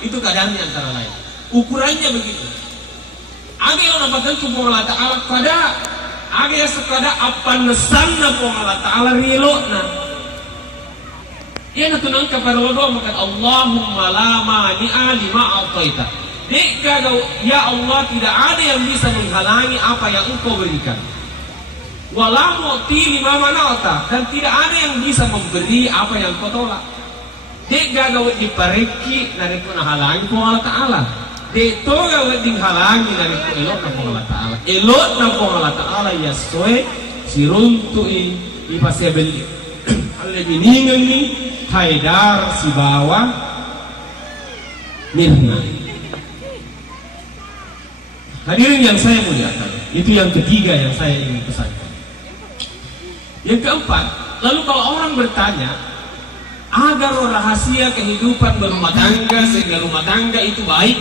Itu keadaannya antara lain. Ukurannya begitu. Agi yang nabatan tu Allah Ta'ala kada. Agi yang sekada apa nesanna Allah Ta'ala rilokna. Ia natunang kepada Allah maka Allahumma la mani'a lima a'taita. Deka ya Allah, tidak ada yang bisa menghalangi apa yang Engkau berikan. Wala mu'ti lima mana'ta, dan tidak ada yang bisa memberi apa yang Engkau tolak. Deka gawat dipareki nariku nahalangi po Allah Ta'ala. Deto gawat dinghalangi nariku elok na po Allah Ta'ala. Elok na po Allah Ta'ala yasoy siruntui ipasebeli. Al-biningan ni Haidar si bawah Mirna. Hadirin yang saya muliakan, itu yang ketiga yang saya ingin pesankan. Yang keempat, lalu kalau orang bertanya agar rahasia kehidupan berumah tangga sehingga rumah tangga itu baik,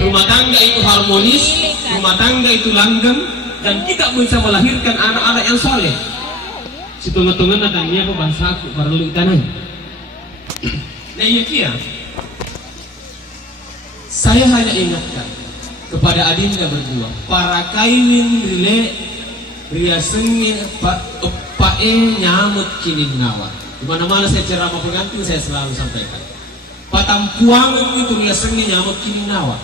rumah tangga itu harmonis, rumah tangga itu langgeng, dan kita bisa melahirkan anak-anak yang soleh. Situng-tungan natanya apa bahasa aku perlu itanay. Nah iya kia, saya hanya ingatkan kepada adinda berdua, para kaiwin rile riasengin pae nyamut kinin nawa. Di mana-mana saya ceramah pengantin saya selalu sampaikan. Patampuangan itu riasengin nyamut kinin nawa.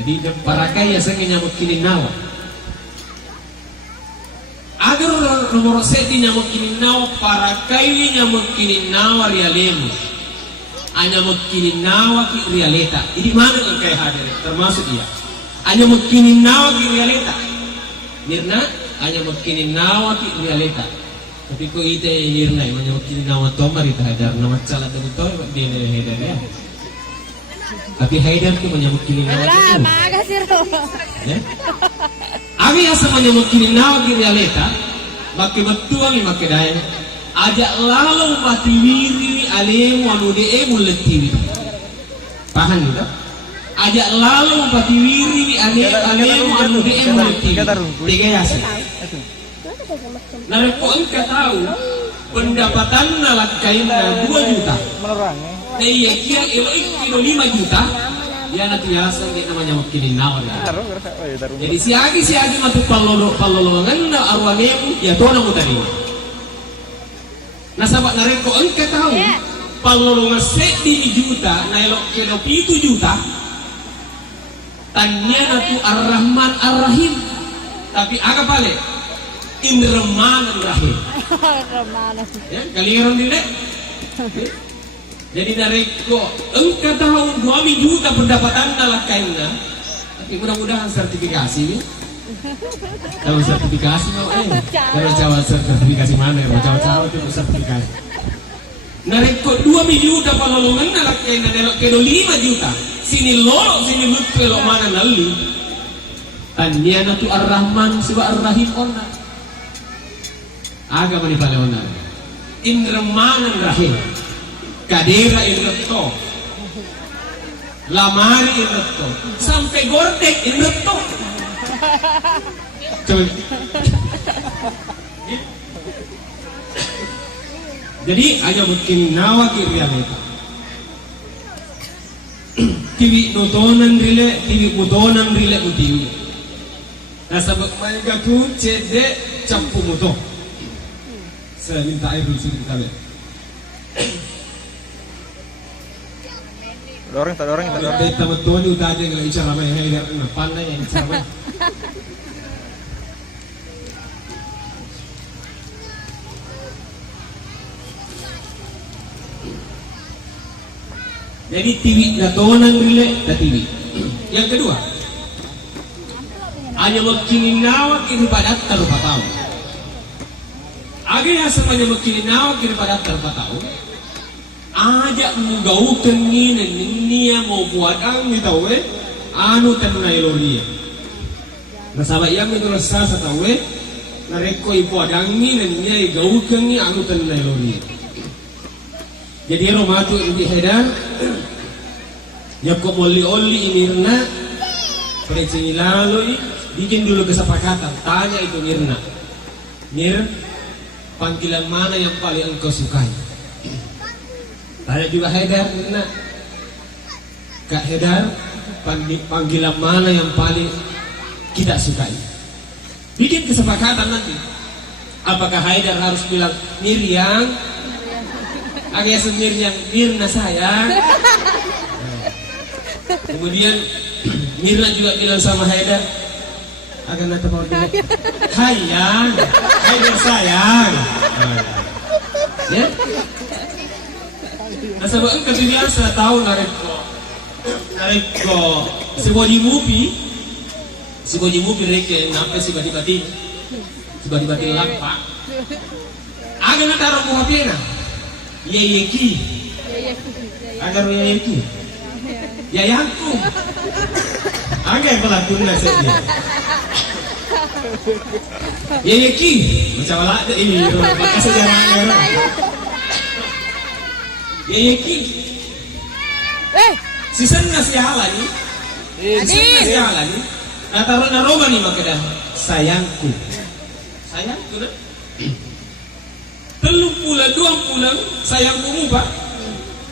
Jadi para kai riasengin nyamut kinin nawa. Agar nomor seti nyamuk kinin nawa, para kaili nyamuk kinin nawa rialemu, anyamuk kinin nawa ki rialeta. Ini mana yang kayak hadir termasuk dia. Anyamuk kinin nawa ki rialeta. Mirna anyamuk kinin nawa ki rialeta. Tapi ko ite mirna anyamuk kinin nawa to marita hadar nama cala dari to dia haidar ya. Tapi haidar tu menyamuk kinin nawa tu. Ya. Agi asa menyamuk kinin nawa ki rialeta. Maki betuang maki daya ajak lalu mati wiri alemu anude muletiwi. Paham tidak? Ajak lalu mati wiri alemu anude muletiwi. Tiga yasi. Nareko engkau tahu pendapatan nalat kainnya 2 juta. Nah iya kia ilo 5 juta. Ya nanti biasa kita namanya mungkin nawar ya. Jadi si agi masuk palolongan na arwahnya ya tuh namu tadi. Nah sahabat nareko engkau tahu palolongan sedih juta, na elok kelo 7 juta. Tanya natu ar-Rahman ar-Rahim, tapi agak balik Indraman ar-Rahim. Ya kalian dile. Jadi nareko engkau tahu 2 juta pendapatan dalam kainnya, tapi mudah-mudahan sertifikasi nih. Kalau sertifikasi mau kalau Jawa sertifikasi mana ya? Jawa itu sertifikasi. Nareko 2 juta palolongan dalam kainnya, nareko 5 juta. Sini lolo, sini lupa lo mana nali. Tanya natu ar-Rahman siwa ar-Rahim ona. Agak manipale ona. Indraman ar-Rahim. Kadera inreto, lamari inreto, sampai gordek inreto. Jadi hanya mungkin nawa kiriameta. Tiwi notonan rile utiwi. Nasabak mereka tu cede campu moto. Saya minta air dulu sedikit kali. Dorong. Beta betul ni udah aja nggak bicara main haidar, pandai yang bicara. Jadi TV natonan rile TV. Yang kedua, hanya makinin nawa kini pada terpa tahun. Agi yang semuanya makinin nawa kini pada terpa tahun. Ajak menggaulkan ini mau buat ang tahu anu tanunai loria. Nasabak yang itu rasa tahu nareko ibu adang ini gaulkan ni anu tanunai loria. Jadi romatu ibu Haidar ya kok oli Mirna pereceni lalu bikin dulu kesepakatan, tanya itu Mirna, Mir panggilan mana yang paling engkau sukai? Tanya juga Haidar, nah, Kak Haidar, panggilan mana yang paling kita sukai? Bikin kesepakatan nanti. Apakah Haidar harus bilang Miriam, agak Miriam, Mirna sayang. Kemudian Mirna juga bilang sama Haidar, agak nanti mau bilang Hayang, Haidar sayang. Ya? Nah sebab engkau biasa tahu nareko sebuah movie reke nampak si badi-badi lampak agak nak taruh buah pena yeyeki agar yeyeki yayangku agak yang pelakun nasibnya yeyeki macam lah ini maka sejarahnya yeyeki season nasi halal ni Nataruh naroba nih makanya sayangku dah telung pula sayangku pak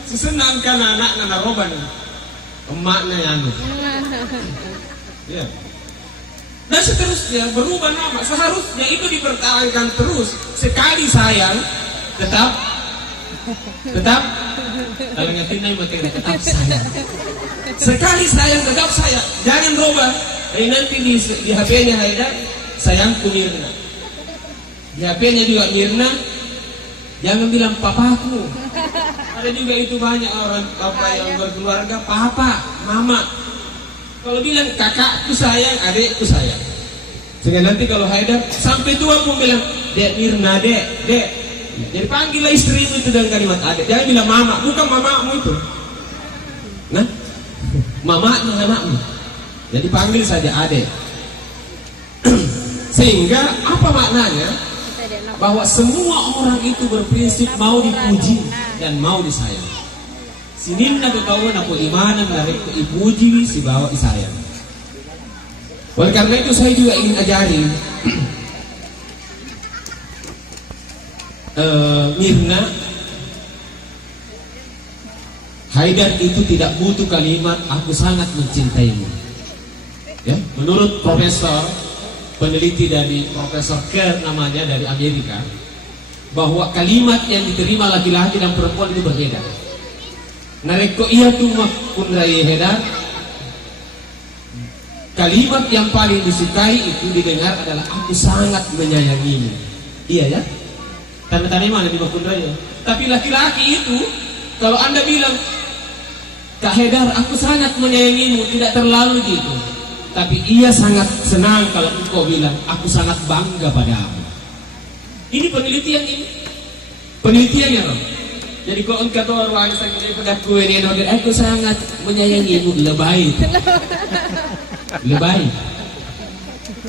sesenangkan anak naroba nih emaknya anu ya dan seterusnya berubah nama seharusnya itu dipertahankan terus sekali sayang tetap kalau ngatin makanya tetap sayang sekali sayang tetap sayang jangan rubah. Nanti di HP-nya Haidar sayangku Mirna, di HP-nya juga Mirna jangan bilang papaku. Ada juga itu banyak orang yang berkeluarga papa, mama. Kalau bilang kakakku sayang, adekku sayang. Sehingga nanti kalau Haidar sampai tua pun bilang dek Mirna, dek. Jadi panggillah istrimu itu dengan kalimat adek. Jangan bilang mama, bukan mamamu itu. Nah, mamanya anakmu. Jadi panggil saja adek. Sehingga apa maknanya? Bahwa semua orang itu berprinsip mau dipuji dan mau disayang. Sininna kekawan aku imanan dari ipuji si bawa disayang. Oleh karena itu saya juga ingin ajari Mirna, Haidar itu tidak butuh kalimat aku sangat mencintaimu. Ya, menurut profesor peneliti dari Profesor Kerr namanya dari Amerika, bahwa kalimat yang diterima laki-laki dan perempuan itu berbeda. Nareko iya tuh kunrai Haidar, kalimat yang paling disukai itu didengar adalah aku sangat menyayangimu. Iya ya, tanda-tanda mana di Kunrai ya? Tapi laki-laki itu kalau anda bilang Kak Haidar aku sangat menyayangimu, tidak terlalu gitu. Tapi ia sangat senang kalau engkau bilang aku sangat bangga padamu. Ini penelitiannya loh. Jadi kalau engkau orang sangat padaku ini aku sangat menyayangimu, lebay.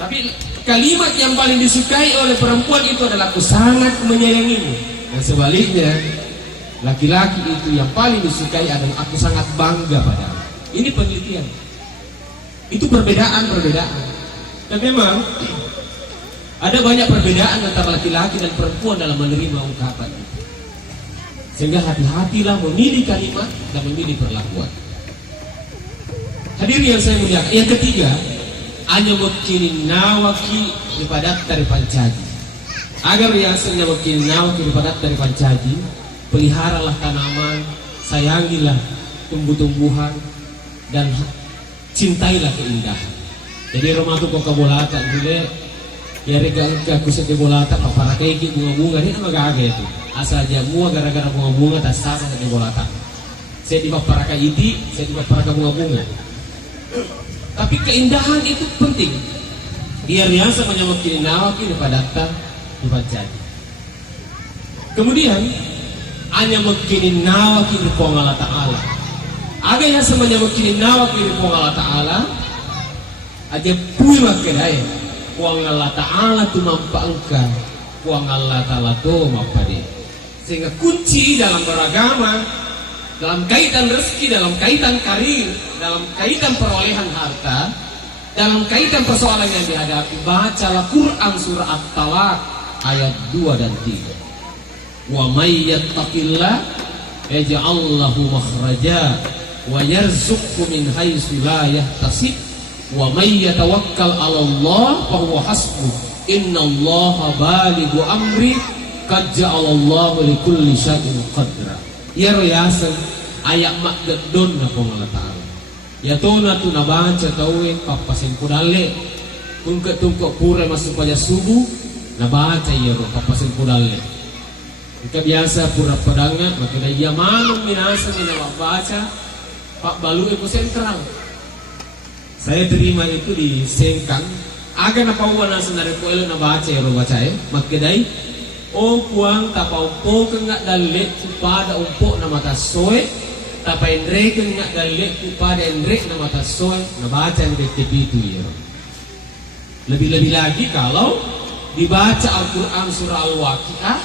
Tapi kalimat yang paling disukai oleh perempuan itu adalah aku sangat menyayangimu. Dan sebaliknya laki-laki itu yang paling disukai adalah aku sangat bangga padamu. Ini penelitian. Itu perbedaan. Dan memang ada banyak perbedaan antara laki-laki dan perempuan dalam menerima ungkapan itu. Sehingga hati-hatilah memilih kalimat dan memilih perlakuan. Hadirin yang saya muliakan. Yang ketiga, hanya mukinin nawaki ibadat dari pancaji. Agar yang senya mukinin nawaki ibadat dari pancaji, peliharalah tanaman, sayangilah tumbuh-tumbuhan dan cintailah keindahan. Jadi rumah tu kau kabolatan dulu ya rega aku sedih bolatan para kayak bunga-bunga ini agak itu asal jamu gara-gara bunga-bunga tak sah sedih bolatan. Saya di para kaiti, saya di para bunga-bunga. Tapi keindahan itu penting. Biar yang sama nyamuk kini nawak ini pada datang dibacaji. Kemudian hanya mungkin nawak ini Allah Ta'ala. Aga yang semuanya mungkin nawak ini Allah Ta'ala aja pui makedai kuang Allah Ta'ala tu mampangkan kuang Allah Ta'ala tu mampade. Sehingga kunci dalam beragama, dalam kaitan rezeki, dalam kaitan karir, dalam kaitan perolehan harta, dalam kaitan persoalan yang dihadapi, bacalah Quran surah At-Talaq ayat 2 dan 3. Wa may yattaqillah yaj'al lahu makhraja wa yarzuqhu min haitsu la yahtasib wa may yatawakkal 'ala Allah fa huwa hasbuh innallaha balighu amri qad ja'alallahu likulli syai'in qadra. Ya royasan ayat makdon na po Allah Ta'ala. Ya to na to nabaca tawin papasin ko dali. Kung katungko pura masuk pada subuh nabaca ya ro papasin ko dali. Ika biasa pura padanga maka daya manong minasa ni nabaca pak balu ko sentrang. Saya terima itu di Sengkang. Aga napauwa na sa narikuelo nabaca ya ro baca magkedai o kuang tapau po kengak dalit kepada umpuk na matasoy tapayendre kengak dalit kepadaendre na matasoy nabaca di TV itu ya. Lebih-lebih lagi kalau dibaca Al-Quran surah Al-Waqiah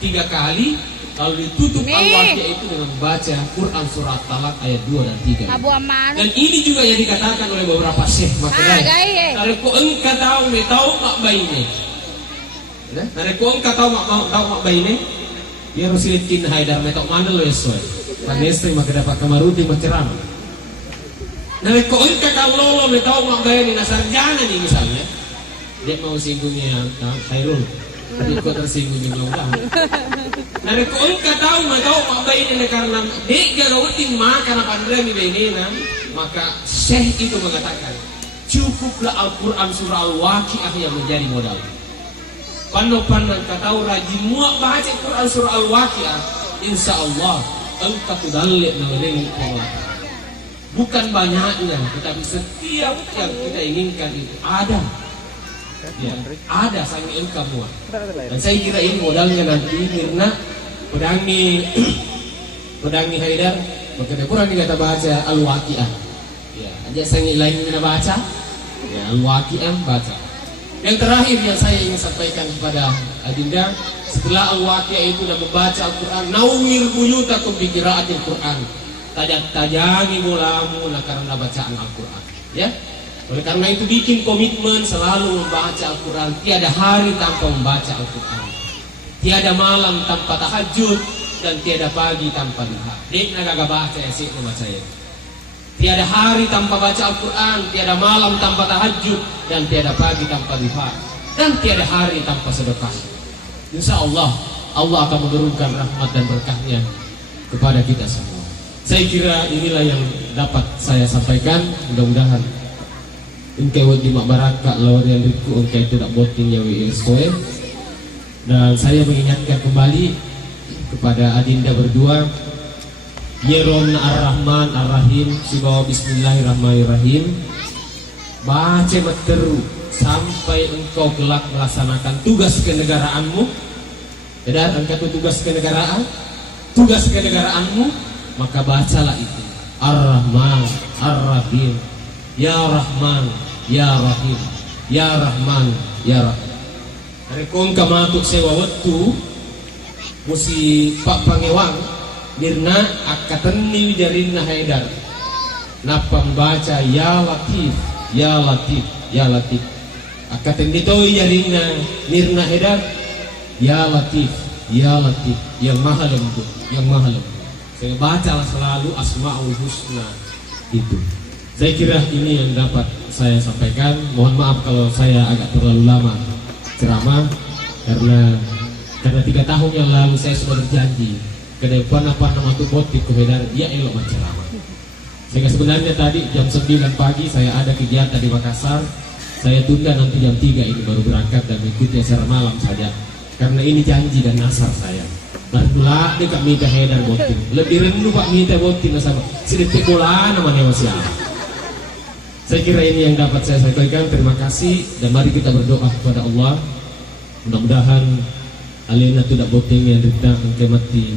3 kali, kalau ditutup Al-Waqiah itu dengan membaca Quran surah Talak ayat 2 dan 3. Dan ini juga yang dikatakan oleh beberapa syekh maknanya. Kalau kau engkau tahu mak bayi. Nare ko ang kataw mak bayne ya Rusilikin Haidar metok mana lo esoy panestri magdapat kamaruti maceram. Nare ko ang kataw lo metok mak bayne na sarjana nih misalnya dia mau singgungnya Khairul tapi ko tersinggung yung lang. Nare ko ang kataw mak bayne na karena di gagawin makan apa mi bayne na maka syekh itu mengatakan cukuplah Al-Quran surah Al-Waqiah yang menjadi modal. Pandang katau rajin muak baca Quran surah Al-Waqiah, insya Allah engkau tudalik naleng penglihatan. Bukan banyaknya, tetapi setiap yang kita inginkan itu ada. Ya, ada sangat engkau muak. Dan saya kira ini modalnya nanti karena pedangi Haidar, maka kurang kata baca Al-Waqiah. Ya, aja sangat lain kita baca. Ya, Al-Waqiah baca. Yang terakhir yang saya ingin sampaikan kepada Adinda, setelah Al-Waqiah itu sudah membaca Al-Quran, nawwir buyutakum bi qiraatil Quran. Tajangi mulamu karena bacaan Al-Quran. Ya, oleh karena itu bikin komitmen selalu membaca Al-Quran. Tiada hari tanpa membaca Al-Quran. Tiada malam tanpa tahajud dan tiada pagi tanpa duha. Dek naga baca ya sih membaca ya. Tiada hari tanpa baca Al-Quran, tiada malam tanpa tahajud, dan tiada pagi tanpa duha, dan tiada hari tanpa sedekah. Insya Allah, Allah akan menurunkan rahmat dan berkahnya kepada kita semua. Saya kira inilah yang dapat saya sampaikan. Mudah-mudahan engkau di mabaraka lawan yang riku engkau tidak boting yawi ilskoe. Dan saya mengingatkan kembali kepada Adinda berdua. Yeron Ar-Rahman Ar-Rahim si bawa Bismillahirrahmanirrahim. Baca meteru sampai engkau kelak melaksanakan tugas kenegaraanmu. Dan engkau tugas kenegaraan, tugas kenegaraanmu, maka bacalah itu Ar-Rahman Ar-Rahim. Ya Rahman Ya Rahim, Ya Rahman Ya Rahim. Rekong kamatuk sewa waktu musi Pak Pangewang Dirna akateni jarinna Haidar napa membaca Ya Latif Ya Latif Ya Latif akaten ditoi jarinna Nirna Haidar Ya Latif Ya Latif yang maha lembut yang maha lembut. Saya baca selalu Asmaul Husna itu. Saya kira ini yang dapat saya sampaikan. Mohon maaf kalau saya agak terlalu lama ceramah karena 3 tahun yang lalu saya sudah berjanji ke depan apa nama tu botik ke Haidar dia elok menceramah. Sehingga sebenarnya tadi jam 9 pagi saya ada kegiatan di Makassar. Saya tunda nanti jam 3 ini baru berangkat dan mengikuti acara malam saja. Karena ini janji dan nasar saya. Nah itulah dia kak minta Haidar botik. Lebih rendu pak minta botik sama sedikit bola namanya siapa. Saya kira ini yang dapat saya sampaikan. Terima kasih dan mari kita berdoa kepada Allah. Mudah-mudahan alina tidak boting yang ditang mati.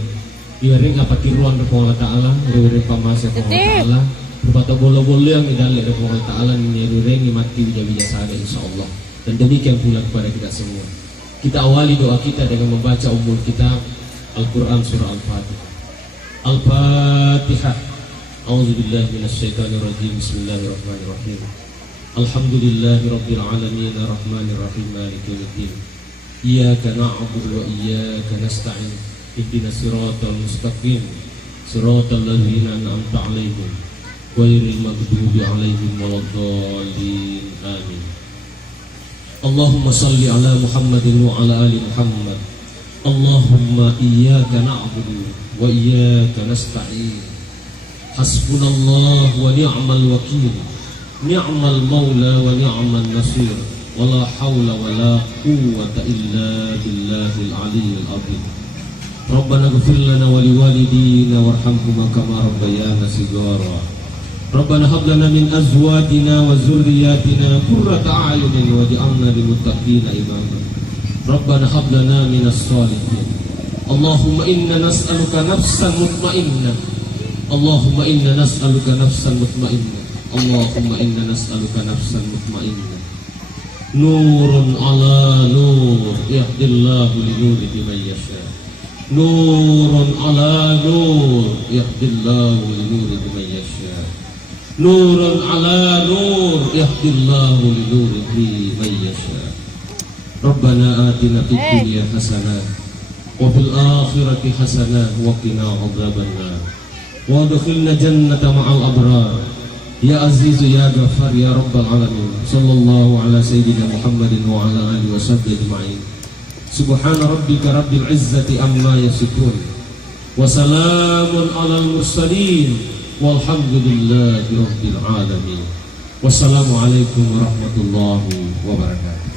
Iring apa tiruan dari Allah Ta'ala, iring pamasa dari Allah Ta'ala, berbato bolo-bolo yang didalik dari Allah Ta'ala, iring mati bija-bija sahaja insyaAllah. Dan demikian pula kepada kita semua. Kita awali doa kita dengan membaca umul kitab Al-Quran surah Al-Fatihah. Al-Fatihah. A'udzubillahi minasyaitonirrajim. Bismillahirrahmanirrahim. Alhamdulillahi rabbil alamin arrahmanir rahim maliki yaumiddin. Iyyaka na'budu wa iyyaka nasta'in. Ihdinas siratal mustaqim Siratal ladzina an'amta 'alaihim ghairil maghdubi 'alaihim waladdallin. Amin. Allahumma salli ala Muhammadin wa ala ali Muhammad. Allahumma iyyaka na'budu wa iyyaka nasta'in. Hasbunallah wa ni'mal wakil. Ni'mal maula wa ni'man nasir. Wala haula wala quwwata illa billahil aliyyil azim. Rabbana ighfir lana wa liwalidina warhamhuma kama rabbayana shighara. Rabbana hab lana min azwajina wa dzurriyyatina qurrata a'yunin waj'alna lil muttaqina imama. Rabbana hab lana minas shalihin. Allahumma inna nas'aluka nafsan mutmainnah. Allahumma inna nas'aluka nafsan mutmainnah. Allahumma inna nas'aluka nafsan mutmainnah. Nurun ala nur yahdillahu li nurihi man yasha. Nurun ala nur yahdillahu li nurihi man yasha. Nurun ala nur yahdillahu li nurihi man yasha. Rabbana atina fid dunya hasanah wa fil akhirati hasanah wa qina adzabannar. Wa adkhilna jannata ma'al abrar. Ya Azizu ya Ghaffar ya Rabbal alamin. Sallallahu ala sayyidina Muhammadin wa ala alihi washabbihi ajma'in. Subhana rabbika rabbil izzati amma yasifun. Wa salamun alal mursalin. Walhamdulillahi rabbil alamin. Wassalamualaikum warahmatullahi wabarakatuh.